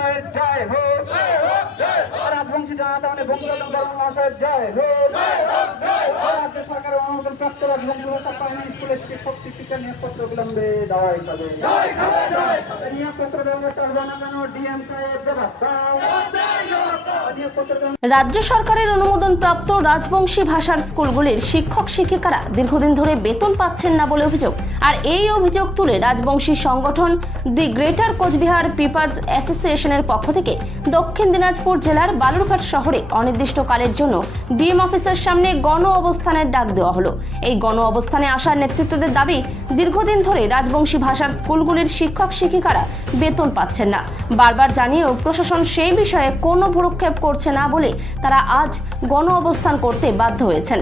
মহাশয়ের জয় হোক, রাজবংশী জনতা মানে বঙ্গবন্ধু মহাশয়ের জয় হোক, রাজ্য সরকারের অনুমোদন প্রাপ্ত রাজবংশী ভাষা প্রাইমারি স্কুলের শিক্ষক শিক্ষিকা নিয়োগপত্র বিলম্বে দেওয়াই হবে। নিয়োগপত্র দেওয়া জানানো ডিএম সাহেব রাজ্য সরকারের অনুমোদন প্রাপ্ত রাজবংশী ভাষার স্কুলগুলির শিক্ষক শিক্ষিকারা দীর্ঘদিন ধরে বেতন পাচ্ছেন না বলে অভিযোগ। আর এই অভিযোগ তুলে রাজবংশী সংগঠন দি গ্রেটার কোচবিহার পিপলস অ্যাসোসিয়েশনের পক্ষ থেকে দক্ষিণ দিনাজপুর জেলার বালুরঘাট শহরে অনির্দিষ্টকালের জন্য ডিএম অফিসের সামনে গণ অবস্থানের ডাক দেওয়া হলো। এই গণ অবস্থানে আসার নেতৃত্বদের দাবি, দীর্ঘদিন ধরে রাজবংশী ভাষার স্কুলগুলির শিক্ষক শিক্ষিকারা বেতন পাচ্ছেন না। বারবার জানিয়েও প্রশাসন সেই বিষয়ে কোনো ভ্রুক্ষেপ করছে না বলে তারা আজ গণ অবস্থান করতে বাধ্য হয়েছেন।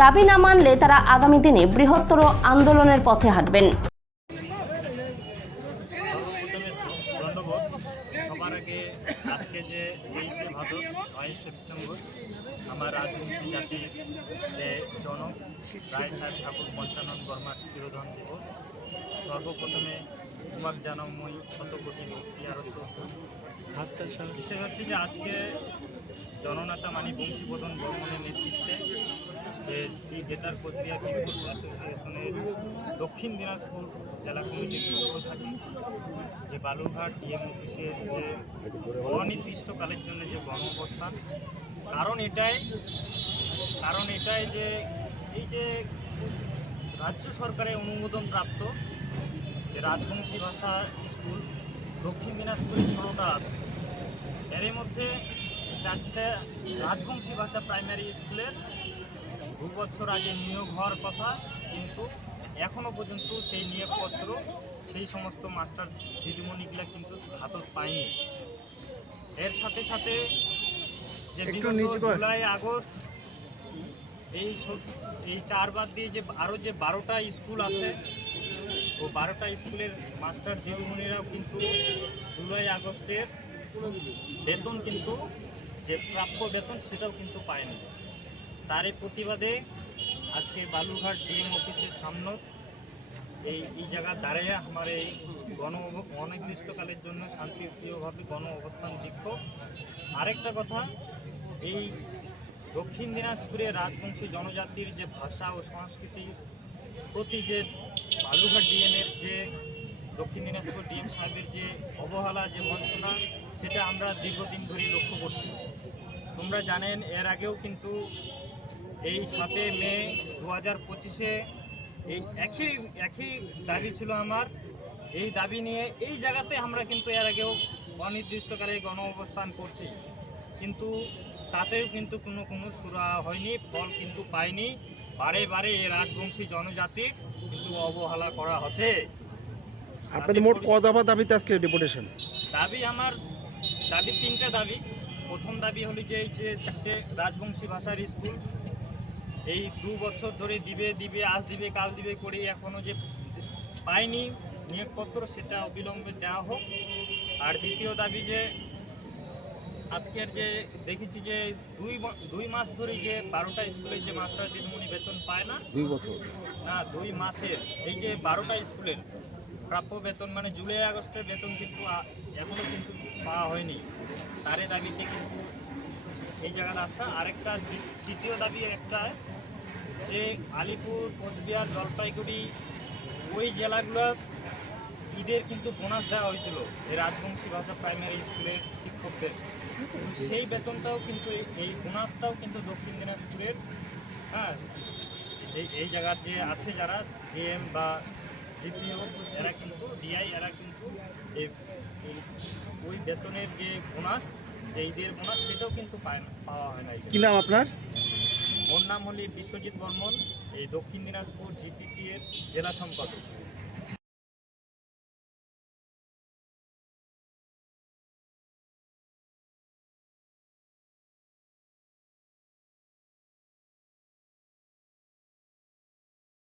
দাবি না মানলে তারা আগামী দিনে বৃহত্তর আন্দোলনের পথে হাঁটবেন। সবার আগে আজকে যে 23শে ভাদর 22 সেপ্টেম্বর আমার রাজবংশী জাতির যে জনক রায় সাহেব ঠাকুর পঞ্চানন বর্মার তিরোধান দিবস, সর্বপ্রথমে তোমাক জানাময় শতকোটি ভক্তি আরো বিষয় হচ্ছে যে আজকে জননেতা মানি বংশীবদন বর্মনের নেতৃত্বে যে গ্রেটার কোচবিহার পিপলস অ্যাসোসিয়েশনের দক্ষিণ দিনাজপুর জেলা কমিটির পক্ষ থাকে যে বালুরঘাট ডিএম অফিসের যে অনির্দিষ্টকালের জন্য যে গণ অবস্থান, কারণ এটাই যে এই যে রাজ্য সরকারের অনুমোদন প্রাপ্ত যে রাজবংশী ভাষা স্কুল দক্ষিণ দিনাজপুরে 16টা আছে, এর মধ্যে 4টে রাজবংশী ভাষা প্রাইমারি স্কুলের 2 বছর আগে নিয়োগ হওয়ার কথা, কিন্তু এখনও পর্যন্ত সেই নিয়োগপত্র সেই সমস্ত মাস্টার দিদিমণিগুলা কিন্তু হাতত পায়নি। এর সাথে সাথে যে জুলাই আগস্ট এই 4 বাদ দিয়ে যে আরও যে 12টা স্কুল আছে, ও 12টা স্কুলের মাস্টার দিদিমণিরাও কিন্তু জুলাই আগস্টের বেতন কিন্তু যে প্রাপ্য বেতন সেটাও কিন্তু পায়নি। তারই প্রতিবাদে আজকে বালুরঘাট ডিএম অফিসের সামনে এই জায়গা দাঁড়িয়ে আমার এই অনির্দিষ্টকালের জন্য শান্তিপ্রিয়ভাবে গণ অবস্থান বিক্ষোভ। আরেকটা কথা, এই দক্ষিণ দিনাজপুরে রাজবংশী জনজাতির যে ভাষা ও সংস্কৃতির প্রতি যে বালুরঘাট ডিএমের যে দক্ষিণ দিনাজপুর ডিএম সাহেবের যে অবহেলা, যে বঞ্চনা, সেটা আমরা দীর্ঘদিন ধরে লক্ষ্য করছি। তোমরা জানেন এর আগেও কিন্তু এই 7 মে 2025-এ এই একই দাবি ছিল আমার। এই দাবি নিয়ে এই জায়গাতে আমরা কিন্তু এর আগেও অনির্দিষ্টকালে গণ অবস্থান করছি, কিন্তু তাতেও কিন্তু কোনো সুরা হয়নি, ফল কিন্তু পাইনি। বারে বারে এই রাজবংশী জনজাতির কিন্তু অবহেলা করা হচ্ছে। আপনাদের মোট কত দফা দাবিতে আজকে ডেপুটেশন? আমার দাবি 3টা দাবি। প্রথম দাবি হলো যে 4টে রাজবংশী ভাষার স্কুল এই 2 বছর ধরে দিবে আজ দিবে কাল দিবে করে এখনও যে পাইনি নিয়োগপত্র, সেটা অবিলম্বে দেওয়া হোক। আর দ্বিতীয় দাবি যে আজকের যে দেখেছি যে 2 মাস ধরে যে 12টা স্কুলের যে মাস্টার দিদিমণি বেতন পায় না, 2 বছর না 2 মাসের এই যে 12টা স্কুলের প্রাপ্য বেতন মানে জুলাই আগস্টের বেতন কিন্তু এখনও কিন্তু পাওয়া হয়নি। তারই দাবিতে কিন্তু এই জায়গায় আসা। আরেকটা তৃতীয় দাবি একটা যে আলিপুর, কোচবিহার, জলপাইগুড়ি ওই জেলাগুলো ঈদের কিন্তু বোনাস দেওয়া হয়েছিল এই রাজবংশী ভাষা প্রাইমারি স্কুলের শিক্ষকদের, সেই বেতনটাও কিন্তু এই বোনাসটাও কিন্তু দক্ষিণ দিনাজপুরের যে এই জায়গার যে আছে যারা ডিএম বা ডিপিও এরা কিন্তু ডিআই এরা কিন্তু ওই বেতনের যে বোনাস, যে ঈদের বোনাস, সেটাও কিন্তু পাওয়া হয় না। কি নাম আপনার? ওর নাম হলে বিশ্বজিৎ বর্মন, এই দক্ষিণ দিনাজপুর জিসিপি এর জেলা সম্পাদক।